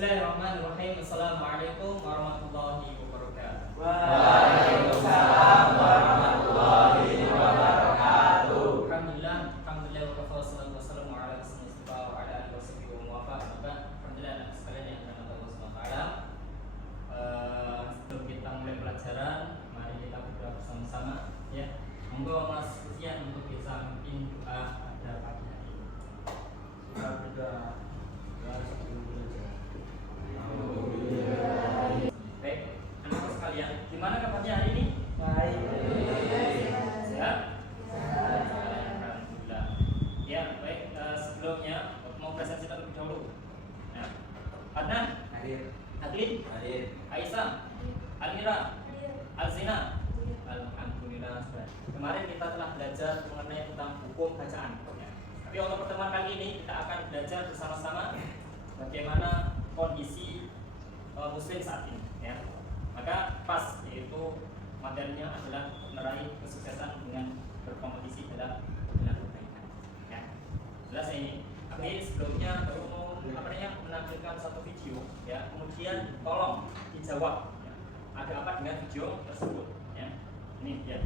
Bismillahirrahmanirrahim. Assalamualaikum warahmatullahi wabarakatuh. Waalaikumsalam warahmatullahi wabarakatuh. Alhamdulillah wa kafa wassalatu wassalamu ala rasulillah wa ala alihi washabihi wa muwafa. Alhamdulillah sekalian yang dirahmati Allah Subhanahu wa taala. Sebelum kita mulai pelajaran, mari kita berdoa bersama-sama ya. Monggo Mas Usian untuk bisa memimpin doa pada pagi hari ini. Kita berdoa sebelum belajar. Baik, anak sekalian, gimana kabarnya hari ini? Baik. Sehat? Alhamdulillah. Ya, baik. Sebelumnya mau presentasi terlebih dahulu. Nah, Adnan, Hadir. Adlin, Hadir. Aisyah, Almira, Alzina. Alhamdulillah sudah. Kemarin kita telah belajar mengenai tentang hukum bacaan. Ya. Tapi untuk pertemuan kali ini kita akan belajar bersama-sama bagaimana kondisi muslim saat ini. Ya. Maka pas yaitu materinya adalah meraih kesuksesan dengan berkompetisi dalam kebaikan. Ya. Jelas ini. Tapi sebelumnya baru mau menampilkan satu video. Ya. Kemudian tolong dijawab. Ya. Ada apa dengan video tersebut? Ya. Ini dia.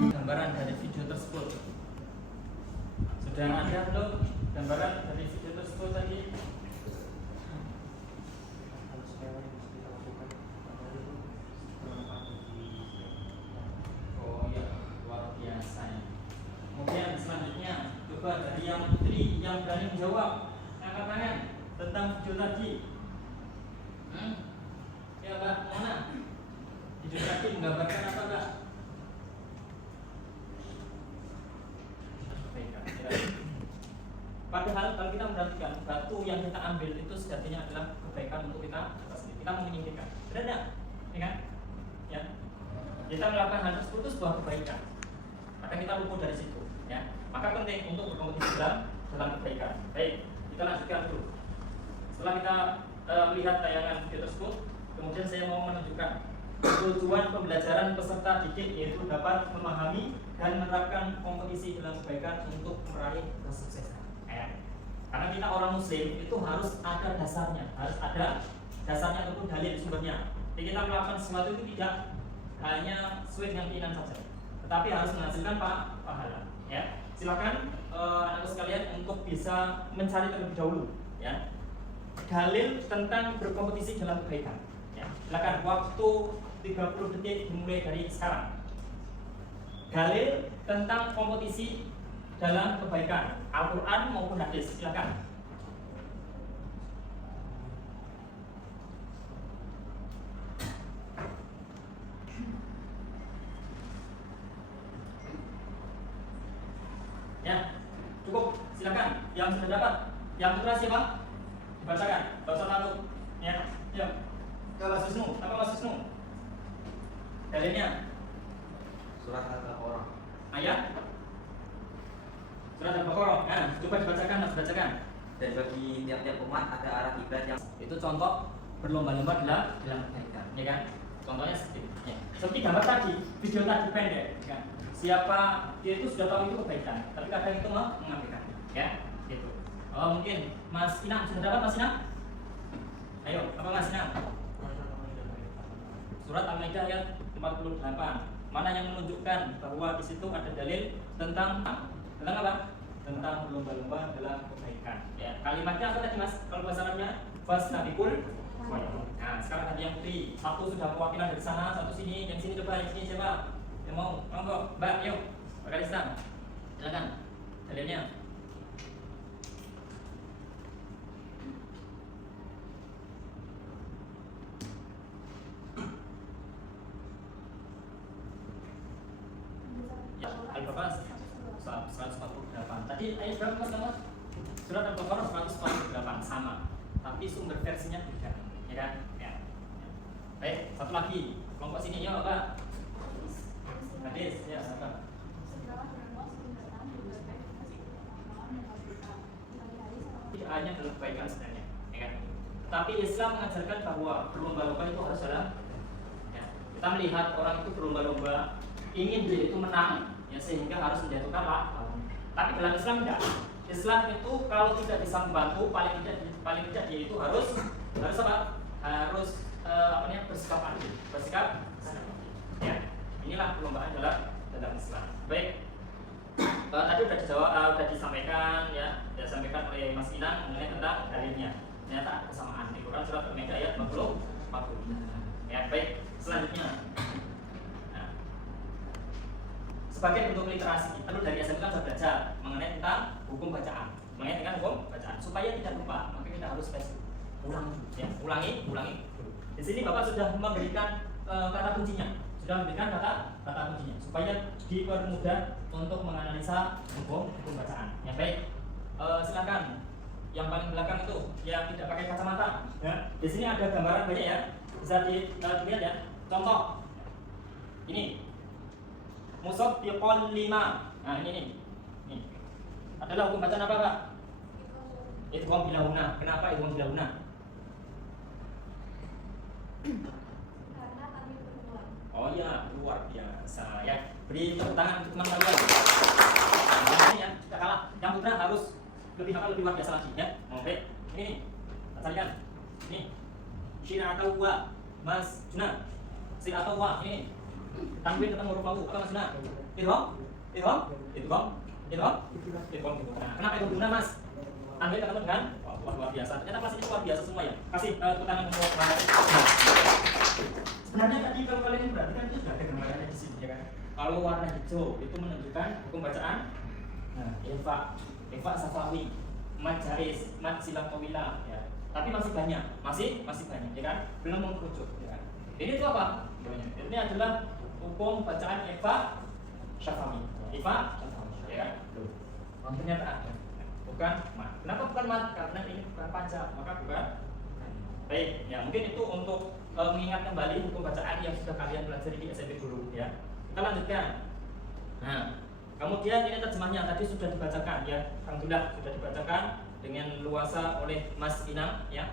Gambaran dari video tersebut sudah ada belum? Gambaran dari video tersebut tadi. Oh ya, luar biasa ya. Kemudian selanjutnya coba dari yang putri yang berani menjawab, angkat tangan tentang video tadi. Ya Mbak, mana? Video tadi menggambarkan apa Mbak? Padahal kalau kita memperhatikan batu yang kita ambil itu sejatinya adalah kebaikan untuk kita sendiri. Kita menginginkan, benar tidak? Ya kan? Ya. Kita melakukan hal tersebut itu sebuah kebaikan. Maka kita luput dari situ. Ya. Maka penting untuk berkompetisi dalam kebaikan. Baik, kita lanjutkan dulu. Setelah kita melihat tayangan video tersebut, kemudian saya mau menunjukkan tujuan pembelajaran peserta didik yaitu dapat memahami dan menerapkan kompetisi dalam kebaikan untuk meraih kesuksesan. Karena kita orang muslim itu harus ada dasarnya, ataupun dalil sumbernya. Jadi kita melakukan sesuatu itu tidak hanya sesuai dengan keinginan saja, tetapi harus menghasilkan pahala. Ya, silakan anak sekalian untuk bisa mencari terlebih dahulu. Ya, dalil tentang berkompetisi dalam kebaikan. Ya, silakan waktu 30 detik dimulai dari sekarang. Dalil tentang kompetisi dalam kebaikan, Al-Quran maupun hadis, silakan. Ya, cukup, silakan. Yang sudah dapat, yang putra siapa? Dibacakan, gak usah takut. Ya, yuk. Ke Mas Wisnu, apa Mas Wisnu? Dalilnya? Surat Al-Baqarah. Ayat? Surat Al-Baqarah. Nah, coba dibacakan, Mas, bacakan. Dan bagi tiap-tiap umat ada arah kiblat yang Itu contoh berlomba-lomba dalam kebaikan, ya kan? Contohnya seperti ini. Ya. Seperti gambar tadi, video tadi pendek, ya kan? Siapa dia itu sudah tahu itu kebaikan, tapi kadang itu mau mengamalkan, ya, gitu. Oh, mungkin Mas Inam sudah dapat, Mas Inam? Ayo, apa Mas Inam? Surat Al-Maidah ayat 48. Mana yang menunjukkan bahwa di situ ada dalil tentang apa? Tentang berlomba-lomba dalam kebaikan. Ya, kalimatnya apa tadi Mas? Kalau bahasa Arabnya fastabikul. Nah, sekarang tadi yang putri, satu sudah perwakilan dari sana, satu sini, yang sini coba, yang sini siapa? Yang mau? Monggo, Mbak, yuk. Mbak Kalista. Silakan. Dalilnya. Ya, Al-Baqarah 148. Tadi ayat berapa Mas? Surat Al-Baqarah 148 sama, tapi sumber versinya beda. Satu lagi, kelompok sini ya Pak. Hadis ya apa? Tidak hanya dalam kebaikan sebenarnya, ya kan? Tapi Islam mengajarkan bahwa berlomba-lomba itu harus dalam. Ya, kita melihat orang itu berlomba-lomba ingin dia itu menang, ya sehingga harus menjatuhkan lawan. Tapi dalam Islam tidak. Islam itu kalau tidak bisa membantu, paling tidak dia itu harus apa? Harus bersikap adil, bersikap sadar. Ya, inilah perlombaan dalam Islam. Baik. Tadi sudah disampaikan ya, disampaikan oleh Mas Inang mengenai tentang dalilnya. Ternyata ada kesamaan di Quran surat Al-Maidah ayat 40. Ya, baik. Selanjutnya. Nah, sebagai bentuk literasi kita dulu dari SMP kan sudah belajar mengenai tentang hukum bacaan. Mengenai dengan hukum bacaan supaya tidak lupa, maka kita harus ulangi dulu. Di sini Bapak sudah memberikan kata kuncinya. Sudah memberikan kata kuncinya supaya dipermudah untuk menganalisa hukum bacaan. Ya baik, silakan yang paling belakang itu yang tidak pakai kacamata. Ya, di sini ada gambaran banyak ya, bisa dilihat ya. Contoh, ini musaddiqan lima. Nah ini adalah hukum bacaan apa Pak? Idgham bila huna. Kenapa idgham bila huna? Oh iya, luar biasa ya. Beri tepuk tangan untuk teman kalian. Nah, ini ya, tidak kalah. Yang putra harus lebih luar biasa lagi ya. Oke. Ini carikan. Ini syira'atawwa Mas Juna. Syira'atawwa ini. Tanwin ketemu huruf wawu. Apa Mas Juna? Idgham. Nah, kenapa itu guna Mas? Tanwin ketemu dengan luar biasa. Ternyata kelas ini luar biasa semua ya. Kasih tepuk tangan untuk Mas. Sebenarnya tadi kalau kalian ini perhatikan itu sudah ada gambarannya di sini ya kan. Kalau warna hijau itu menunjukkan hukum bacaan. Nah, Eva Safawi, Mat Jais, Mat Silakowila ya. Tapi masih banyak ya kan. Belum mengerucut ya kan. Ini itu apa? Ini adalah hukum bacaan Eva Safawi. Ya kan? Ternyata ada. Bukan mat. Kenapa bukan mat? Karena ini bukan pajak, maka bukan. Baik, ya mungkin itu untuk mengingat kembali hukum bacaan yang sudah kalian pelajari di SMP dulu ya. Kita lanjutkan. Nah, kemudian ini terjemahnya tadi sudah dibacakan ya. Alhamdulillah sudah dibacakan dengan luasa oleh Mas Inang ya.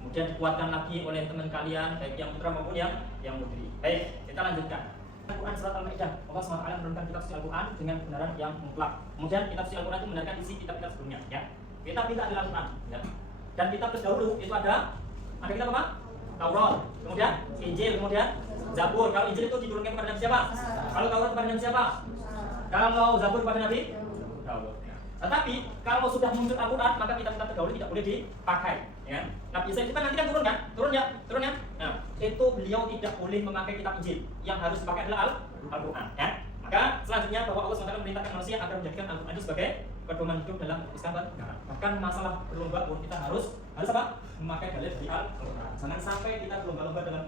Kemudian dikuatkan lagi oleh teman kalian baik yang putra maupun yang putri. Baik, kita lanjutkan. Al-Quran surat Al-Maidah. Allah SWT menurunkan kitab suci Al-Quran dengan kebenaran yang mutlak. Kemudian kitab suci Al-Quran itu membenarkan isi kitab-kitab sebelumnya ya. Kitab kita adalah Al-Quran ya. Dan kitab terdahulu itu ada kitab apa? Taurat, kemudian Injil, kemudian Zabur. Kalau Injil itu diturunkan kepada Nabi siapa? Kalau Taurat kepada Nabi siapa? Kalau Zabur kepada Nabi Daud. Tetapi kalau sudah muncul Al-Quran, maka kitab-kitab terdahulu tidak boleh dipakai. Ya. Nabi Isa itu kan nanti kan turun ya. Nah, itu beliau tidak boleh memakai kitab Injil. Yang harus dipakai adalah Al-Quran. Ya. Maka selanjutnya bahwa Allah SWT memerintahkan manusia agar menjadikan Al-Quran itu sebagai pedoman hidup dalam Islam. Bahkan masalah berlomba pun kita harus apa? Memakai dalil dari Al-Quran. Jangan sampai kita berlomba-lomba dalam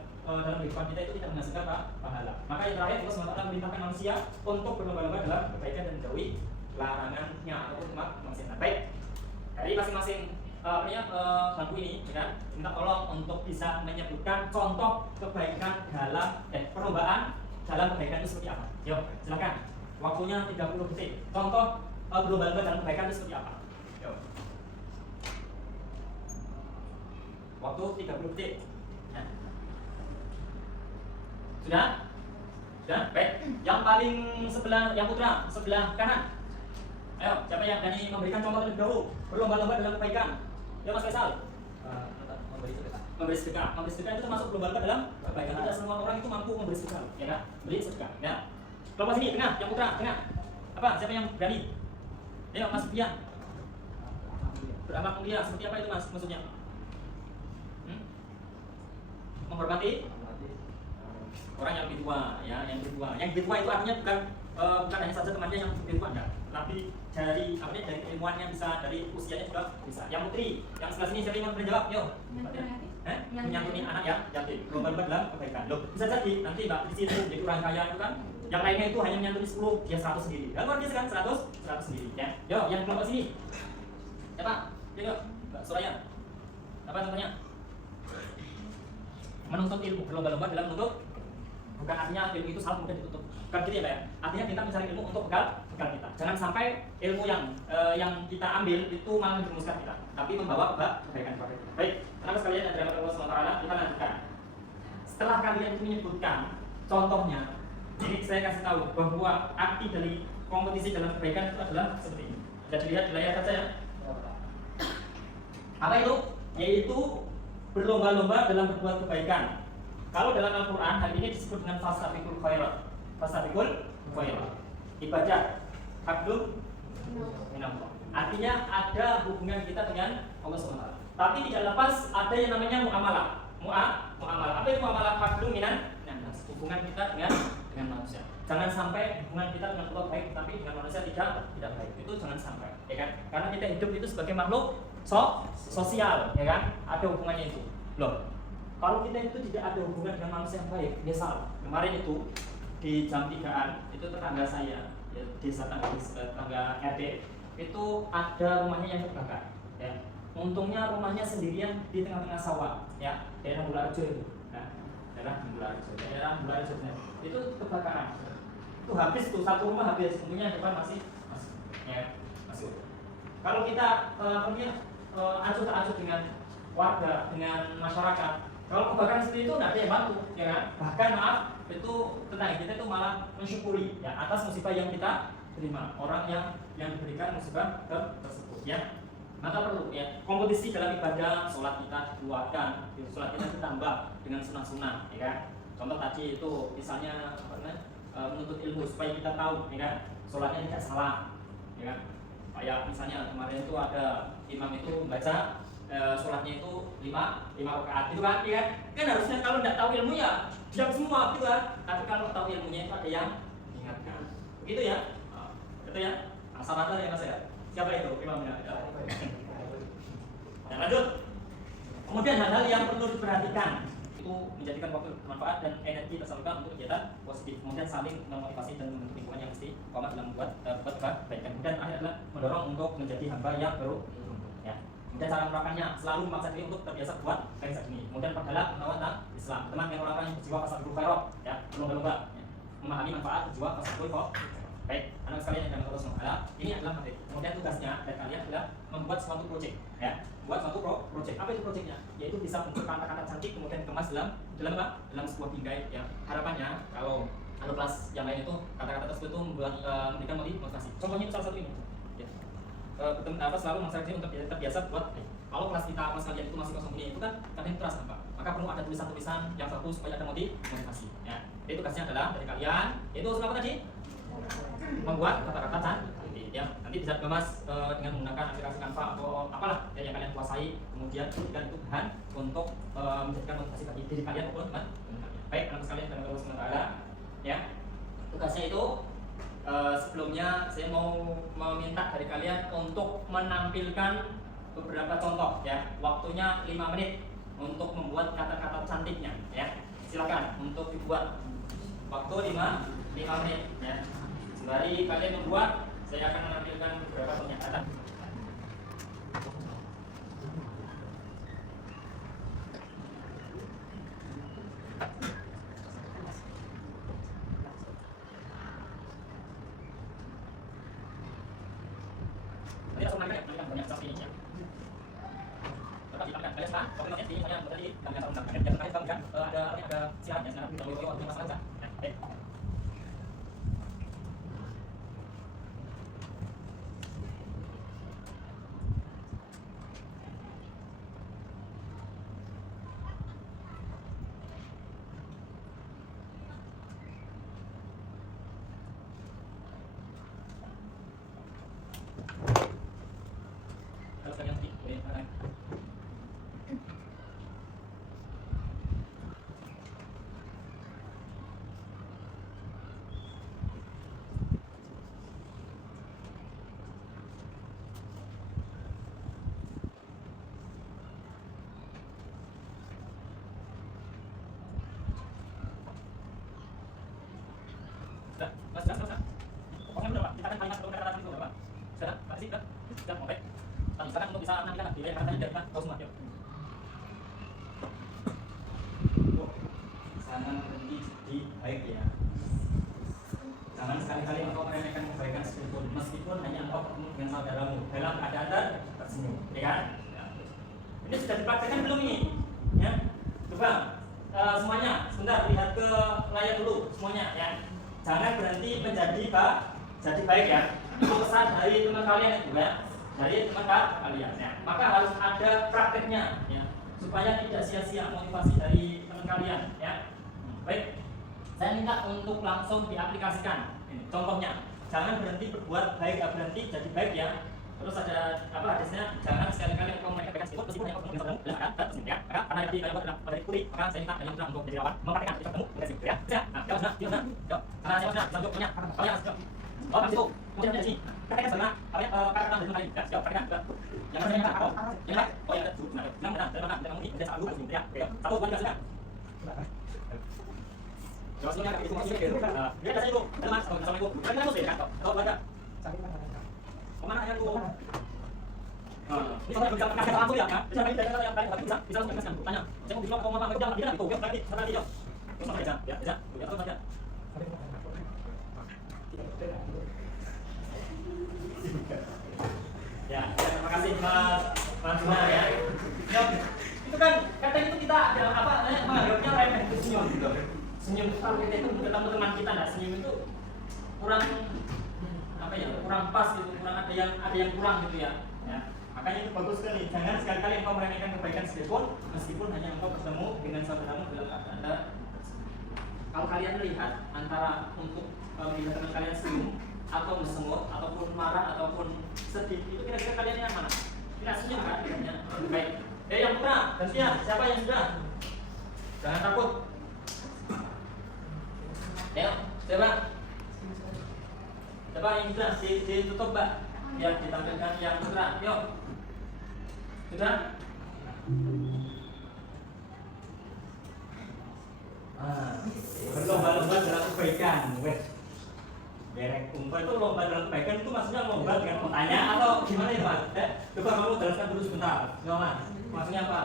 kehidupan kita itu tidak menghasilkan pahala. Maka yang terakhir Allah SWT memerintahkan manusia untuk berlomba-lomba dalam kebaikan dan menjauhi larangannya ataupun maksiat. Baik, dari masing-masing bangku ini, ya, minta tolong untuk bisa menyebutkan contoh kebaikan dalam perlombaan dalam kebaikan itu seperti apa. Yuk, silakan. Waktunya 30 detik. Contoh berlomba-lomba dalam kebaikan itu seperti apa? Yuk. Waktu 30 detik. Nah. Sudah? Baik. Yang paling sebelah, yang putra sebelah kanan. Ayo, siapa yang berani memberikan contoh terlebih dahulu berlomba-lomba dalam kebaikan? Ya Mas Faisal. Memberi sedekah. Memberi sedekah itu termasuk berlomba-lomba dalam kebaikan. Tidak semua orang itu mampu memberi sedekah, ya kan? Beri sedekah. Ya. Kelompok sini, tengah, yang putra, tengah. Apa? Siapa yang berani? Ayo, Mas Bian. Berakhlak mulia, seperti apa itu Mas? Maksudnya? Menghormati orang yang lebih tua, ya, yang lebih tua. Yang lebih tua itu artinya bukan hanya saja temannya yang lebih tua, enggak. Tapi dari ilmuannya bisa, dari usianya juga bisa. Yang putri, yang sebelah sini siapa yang mau menjawab? Yo. Menyantuni anak yang yatim. Lomba-lomba dalam kebaikan. Loh, bisa jadi nanti Mbak di situ jadi orang kaya itu kan. Yang lainnya itu hanya menyantuni 10, dia 100 sendiri. Dan luar biasa kan 100 sendiri, ya. Yo, yang kelompok sini. Siapa? Yo, Mbak Suraya. Apa contohnya? menuntut ilmu, berlomba-lomba dalam menuntut, bukan artinya ilmu itu salah kemudian ditutup, bukan gitu ya Pak ya. Artinya kita mencari ilmu untuk bekal kita. Jangan sampai ilmu yang kita ambil itu malah menjerumuskan kita, tapi membawa kebaikan kepada kita. Baik, teman-teman sekalian yang dirahmati Allah SWT, kita lanjutkan. Setelah kalian itu menyebutkan contohnya, ini saya kasih tahu bahwa arti dari kompetisi dalam kebaikan itu adalah seperti ini. Bisa dilihat di layar saja ya. Apa itu? Yaitu berlomba-lomba dalam berbuat kebaikan. Kalau dalam Al-Quran hal ini disebut dengan fastabiqul khairat. Fastabiqul khairat. Ibadah hablum minallah. Artinya ada hubungan kita dengan Allah SWT. Tapi tidak lepas ada yang namanya muamalah. Muamalah. Apa itu muamalah hablum minan? Hubungan kita dengan manusia. Jangan sampai hubungan kita dengan Allah baik, tapi dengan manusia tidak baik. Itu jangan sampai, ya kan? Karena kita hidup itu sebagai makhluk sosial, ya kan? Ada hubungannya itu. Loh, kalau kita itu tidak ada hubungan dengan manusia yang baik, dia salah. Kemarin itu di jam 3-an itu tetangga saya, ya, desa tetangga RT itu ada rumahnya yang terbakar. Ya. Untungnya rumahnya sendirian di tengah-tengah sawah, ya, daerah Bularejo itu. Nah, daerah Bularejo itu kebakaran. Itu habis tuh satu rumah habis, untungnya depan masih ya, masih. Kalau kita acuh-acuh dengan warga, dengan masyarakat, kalau kebakaran seperti itu tidak ada yang bantu, ya kan? Bahkan maaf, itu tetangga kita itu malah mensyukuri ya atas musibah yang kita terima, orang yang diberikan musibah tersebut, ya. Maka perlu ya kompetisi dalam ibadah, sholat kita dikeluarkan, sholat kita ditambah dengan sunnah-sunnah, ya kan? Contoh tadi itu misalnya menuntut ilmu supaya kita tahu, ya kan? Sholatnya tidak salah, ya kan? Kayak misalnya kemarin itu ada imam itu membaca sholatnya itu 5 rakaat itu kan, ya kan harusnya kalau tidak tahu ilmu ya diam semua gitu kan, tapi kalau tahu ilmunya itu ada yang mengingatkan, begitu ya, itu ya, asal ada ya mas ya, siapa itu imamnya? Nah, lanjut, kemudian hal-hal yang perlu diperhatikan itu menjadikan waktu bermanfaat dan energi tersalurkan untuk kegiatan positif, kemudian saling memotivasi dan membentuk lingkungan yang mesti komat dalam membuat kebaikan. Kemudian akhir adalah mendorong untuk menjadi hamba yang baru, ya. Kemudian cara menerapkannya selalu memaksa diri untuk terbiasa buat baik saat ini. Kemudian perdalam menawarkan Islam, teman dengan orang-orang yang berjiwa fastabiqul khairat, ya, berlomba-lomba, ya. Memahami manfaat berjiwa fastabiqul khairat. Baik, anak sekalian yang dalam Allah SWT, ini adalah materi. Kemudian tugasnya dari kalian adalah membuat suatu proyek, ya. Buat suatu proyek. Apa itu proyeknya? Yaitu bisa bentuk kata-kata cantik kemudian kemas dalam apa? Dalam sebuah bingkai, ya. Harapannya kalau kelas yang lain itu kata-kata tersebut itu membuat memberikan motivasi. Contohnya itu salah satu ini. Ya. Selalu memaksa diri untuk terbiasa buat. Kalau kelas kita kelas kalian itu masih kosong ini, itu kan kadang keras nampak. Maka perlu ada tulisan-tulisan yang bagus supaya ada motivasi. Ya. Jadi tugasnya adalah dari kalian, yaitu apa tadi? Membuat kata-kata cantik, ya. Nanti bisa dikemas dengan menggunakan aplikasi Canva atau apalah yang kalian kuasai, kemudian berikan itu bahan untuk menjadikan motivasi bagi diri kalian maupun teman kalian. Baik, anak sekalian dan Allah SWT, ya. Tugasnya itu sebelumnya saya mau meminta dari kalian untuk menampilkan beberapa contoh, ya. Waktunya 5 menit untuk membuat kata-kata cantiknya, ya. Silakan untuk dibuat. Waktu 5 menit, ya. Sembari kalian membuat, saya akan menampilkan beberapa pernyataan. Ini langsung nampilkan banyak seperti ini, ya. Bapak silakan, kalian sekarang, pokoknya di saya tadi kalian harus mendapatkan jangan kalian kan ada siarannya sekarang kita masalah kan. Baik. dengan saudaramu dalam keadaan tersenyum, ya kan? Ya. Ini sudah dipraktekkan belum ini? Ya, coba semuanya, sebentar lihat ke layar dulu semuanya, ya. Jangan berhenti menjadi jadi baik ya. Itu pesan dari teman kalian itu ya, dari teman kalian. Ya. Maka harus ada prakteknya, ya, supaya tidak sia-sia motivasi dari teman kalian, ya. Baik, saya minta untuk langsung diaplikasikan. Ini, contohnya, jangan berhenti berbuat baik, berhenti jadi baik ya. Terus ada apa hadisnya? Jangan sekali-kali engkau mereka meskipun hanya kamu dengan saudaramu ya. Karena di dalam dari kuli, maka saya minta kalian untuk jadi lawan, mempraktikkan itu ketemu dengan ya. Ya, ya sudah, ya sudah. Karena saya sudah sanggup punya kalian harus. Oh, itu kemudian dari sini. Praktekkan sama kalian kata dengan kalian. Ya, praktekkan. Yang saya minta apa? Yang lain. Oh, ya, benar. Benar, benar ini ada satu ya. Satu buat sudah. Terus ini itu masih gitu. Dia kasih itu, teman sama ibu. Kan kamu sih kan? Kau baca. Kemana ayah lu? Ini saya bisa kasih langsung ya, kan? Bisa lagi yang lain bisa langsung kasih tanya. Saya mau bilang mau apa jangan bilang itu, ya lagi sana dia. Terus aja, ya, ya. Ya terus aja. Ya, terima kasih Mas Juna ya. Ya, itu kan katanya itu kita ada apa namanya menganggapnya remeh itu senyum. Senyum kalau kita itu ketemu teman kita enggak senyum itu kurang apa ya, kurang pas gitu, kurang ada yang kurang gitu ya. Ya. Makanya itu bagus sekali. Jangan sekali-kali engkau meremehkan kebaikan meskipun hanya engkau bertemu dengan saudaramu dalam keadaan Anda. Kalau kalian melihat antara untuk bila teman kalian senyum atau bersemut ataupun marah ataupun sedih, itu kira-kira kalian yang mana? Tidak senyum kan? Ya. Baik. Yang putra, gantian. Siapa yang sudah? Jangan takut. Ayo, coba. Coba yang sudah ditutup, Mbak. Biar ditampilkan yang putra. Yuk. Sudah? Berlomba-lomba dalam kebaikan. Wes. Derek umpan itu lomba dalam kebaikan itu maksudnya lomba dengan pertanyaan atau gimana ya Pak? Coba kamu jelaskan dulu sebentar. Gimana? Maksudnya apa?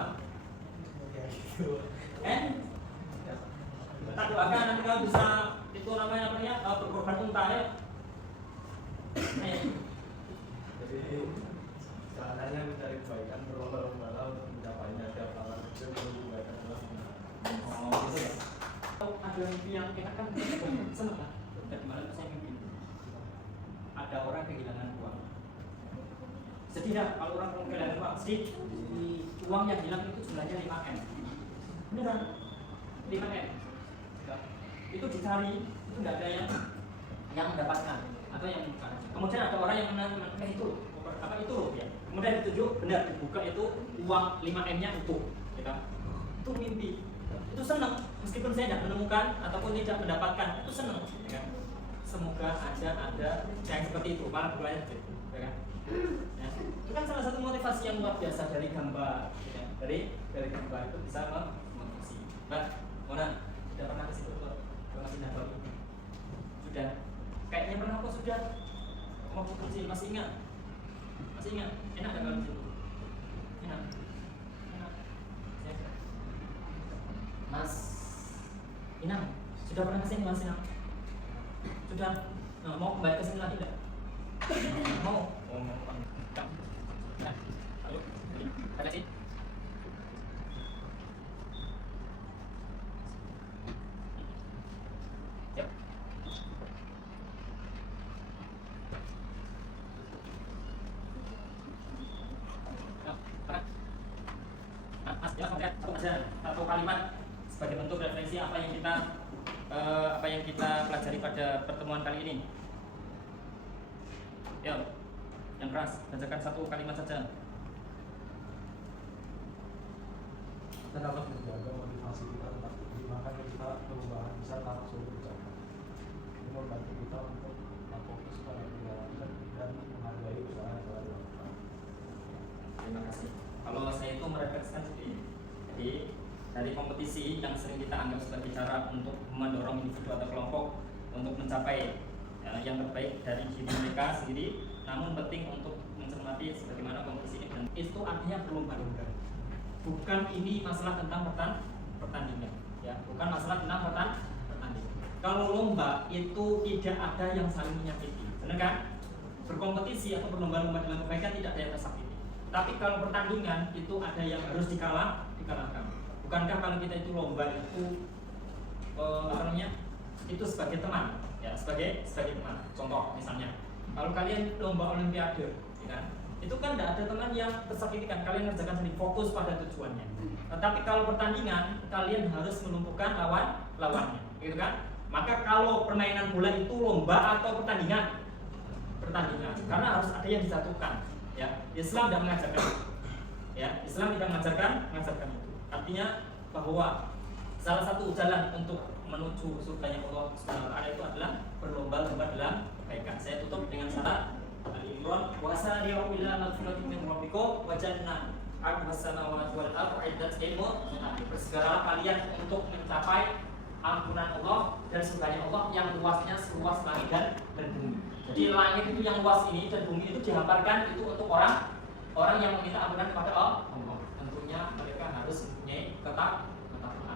Tak doakan nanti kamu bisa itu namanya berkorban unta ya. Jadi caranya mencari kebaikan berlomba-lomba untuk mencapainya tiap malam itu kebaikan adalah Oh gitu ya. Atau ada mimpi yang kita kan senang lah. Tadi malam saya mimpi ada orang kehilangan uang. Sedih dah kalau orang kehilangan uang. Sedih. Uang yang hilang itu jumlahnya 5M. Beneran 5M. Itu dicari itu nggak ada yang mendapatkan atau yang bukan. Kemudian ada orang yang menang itu apa itu loh ya. Kemudian ditunjuk benar dibuka itu uang 5M-nya utuh. Gitu. Itu mimpi. Itu senang meskipun saya tidak menemukan ataupun tidak mendapatkan itu senang. Ya. Semoga ada yang seperti itu malah berlayar gitu, ya kan? Ya. Itu kan salah satu motivasi yang luar biasa dari gambar, ya. dari gambar itu bisa memotivasi. Mbak, Mona sudah pernah ke situ kok? Masih dapat? Sudah? Kayaknya pernah kok sudah? Mau sih masih ingat? Masih ingat? Enak nggak kalau di situ? Enak? Enak? Mas Inang, sudah pernah kesini Mas Inang? Sudah? Nah, mau kembali ke sini lagi tidak? Mau? Nah, ayo, kita sini. Yuk. Mas, ya, satu kalimat sebagai bentuk referensi apa yang kita pelajari pada pertemuan kali ini. Ya, yang keras, bacakan satu kalimat saja. Kita dapat menjaga motivasi kita tetap tinggi, makanya kita perubahan besar harus berbicara. Ini membantu kita untuk fokus pada kegiatan dan menghargai usaha yang telah dilakukan. Terima kasih. Kalau saya itu merefleksikan seperti ini. Jadi dari kompetisi yang sering kita anggap sebagai cara untuk mendorong individu atau kelompok untuk mencapai yang terbaik dari diri mereka sendiri, namun penting untuk mencermati sebagaimana kompetisi ini dan itu artinya berlomba-lomba. Bukan ini masalah tentang pertandingan, ya, bukan masalah tentang pertandingan. Kalau lomba itu tidak ada yang saling menyakiti, benar kan? berkompetisi atau berlomba-lomba dalam kebaikan tidak ada yang tersakiti. Tapi kalau pertandingan itu ada yang harus dikalahkan. Bukankah kalau kita itu lomba itu itu sebagai teman, ya sebagai teman. Contoh misalnya, kalau kalian lomba olimpiade, ya kan, itu kan tidak ada teman yang tersakiti kan, kalian kerjakan sendiri, fokus pada tujuannya. Tetapi kalau pertandingan, kalian harus melumpuhkan lawannya, gitu kan? Maka kalau permainan bola itu lomba atau pertandingan, karena harus ada yang disatukan. Ya, Islam tidak mengajarkan itu. Ya, Islam tidak mengajarkan itu. Artinya bahwa salah satu jalan untuk menuju surganya Allah Subhanahu wa taala itu adalah berlomba-lomba dalam kebaikan. Saya tutup dengan syarat Al-Imran wa sari'u ila magfiratin min rabbikum wa jannah 'arduhas samawati wal ardu 'iddat lil muttaqin. Bersegeralah kalian untuk mencapai ampunan Allah dan surganya Allah yang luasnya seluas langit dan bumi. Jadi langit itu yang luas ini dan bumi itu dihamparkan itu untuk orang yang meminta ampunan kepada Allah. Tentunya mereka harus mempunyai ketakwaan.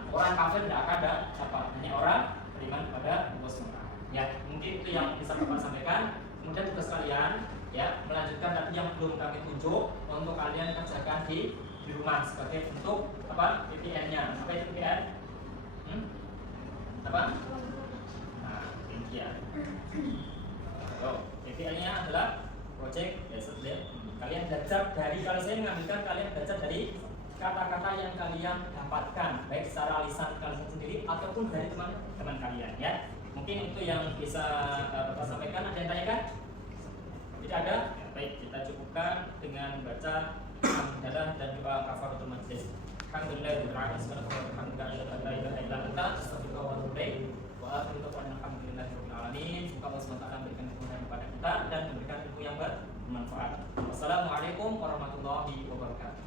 Orang kafir tidak akan dapat, hanya orang beriman kepada Allah SWT. Ya, mungkin itu yang bisa Bapak sampaikan. Kemudian tugas kalian ya melanjutkan tadi yang belum kami tunjuk untuk kalian kerjakan di rumah sebagai untuk apa VPN-nya. Apa itu VPN? Apa? Nah, demikian. VPN-nya adalah project yesterday. Kalian belajar dari, kalau saya mengambilkan kalian belajar dari kata-kata yang kalian dapatkan baik secara lisan kalian sendiri ataupun dari teman-teman kalian ya. Mungkin itu yang bisa Bapak sampaikan. Ada yang tanyakan? Tidak ada? Ya, baik, kita cukupkan dengan baca hamdalah dan doa kafaratul majlis. Alhamdulillahirabbil alamin. Semoga Allah SWT memberikan kemudahan kepada kita dan memberikan ilmu yang bermanfaat. Wassalamualaikum warahmatullahi wabarakatuh.